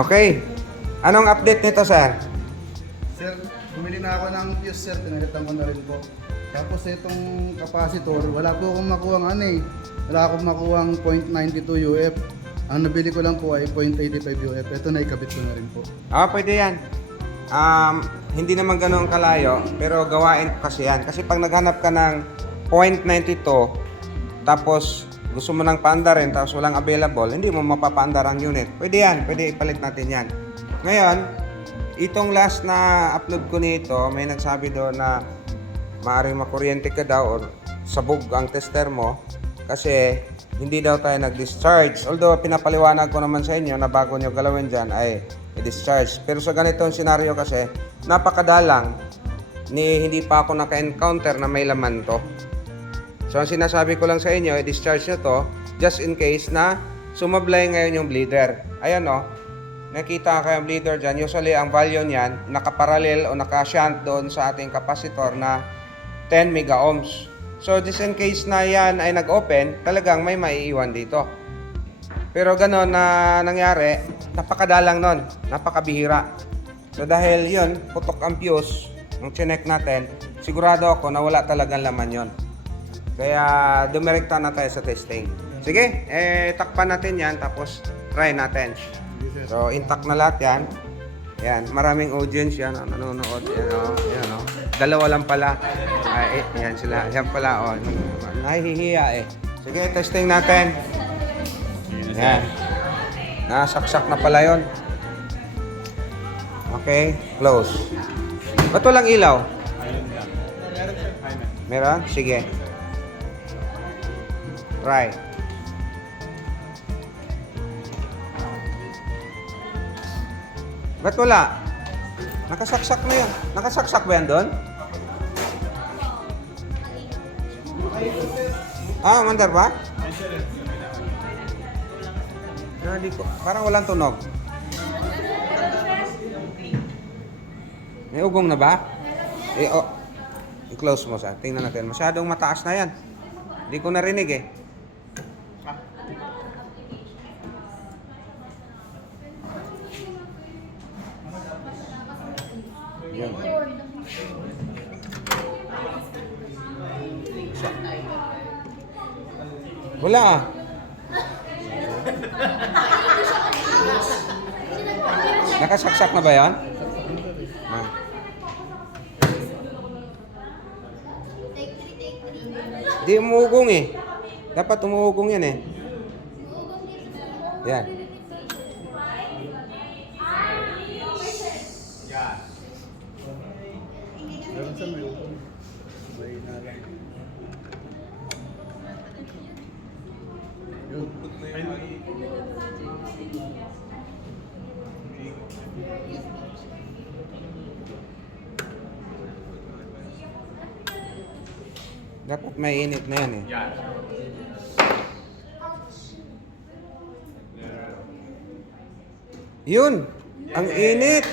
Okay. Anong update nito, sir? Sir, bumili na ako ng fuse sir, pinalitan ko na rin po. Tapos itong capacitor, wala po akong makuhang wala akong makuhang 0.92 UF. Ang nabili ko lang po ay 0.85 UF. Ito na ikabit ko na rin po. Pwede yan. Hindi naman ganoon kalayo, pero gawain ko kasi yan. Kasi pag naghanap ka ng 0.92, tapos gusto mo ng paandar rin, tapos walang available, hindi mo mapapaandar ang unit. Pwede yan, pwede ipalit natin yan. Ngayon, itong last na upload ko nito, may nagsabi doon na maaaring makuryente ka daw or sabog ang tester mo kasi hindi daw tayo nag-discharge. Although pinapaliwanag ko naman sa inyo na bago nyo galawin dyan ay i-discharge. Pero sa ganitong senaryo kasi, napakadalang ni hindi pa ako naka-encounter na may laman to. So ang sinasabi ko lang sa inyo, i-discharge nyo to just in case na sumablay ngayon yung bleeder. Ayan o, nakita kayo yung bleeder dyan. Usually ang value niyan, nakaparallel o nakashunt doon sa ating capacitor na 10 mega ohms. So just in case na yan ay nag-open, talagang may maiiwan dito. Pero gano'n na nangyari, napakadalang nun, napakabihira. So dahil yun, putok ang fuse, nung chinek natin, sigurado ako na wala talagang laman yon. Kaya dumirekta na tayo sa testing. Sige, takpan natin yan, tapos try natin. So intact na lahat yan. Yan, maraming audience yan, nanonood. Yan, dalawa lang pala. Ay, yan sila, yan pala. Nahihiya eh. Sige, testing natin. Yan. Nasaksak na pala yun. Okay, close. Ba't walang ilaw? Meron? Sige. Try. Ba't wala? Nakasaksak na yan. Nakasaksak ba yan doon? Mandar ba? Hindi ko. Parang walang tunog. May ugong na ba? I-close mo sa. Tingnan natin. Masyadong mataas na yan. Hindi ko narinig eh. Yan. Wala ah. Nakasaksak na ba yan? Di umuugong eh. Dapat umuugong yan eh. Yan. Meron sa may upong. May nalang. Yun. Dapat may init na yan eh. Yun! Ang init!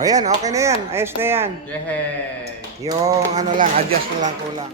O yan, okay na yan. Ayos na yan. Yay! Yung ano lang, adjust na lang kulang.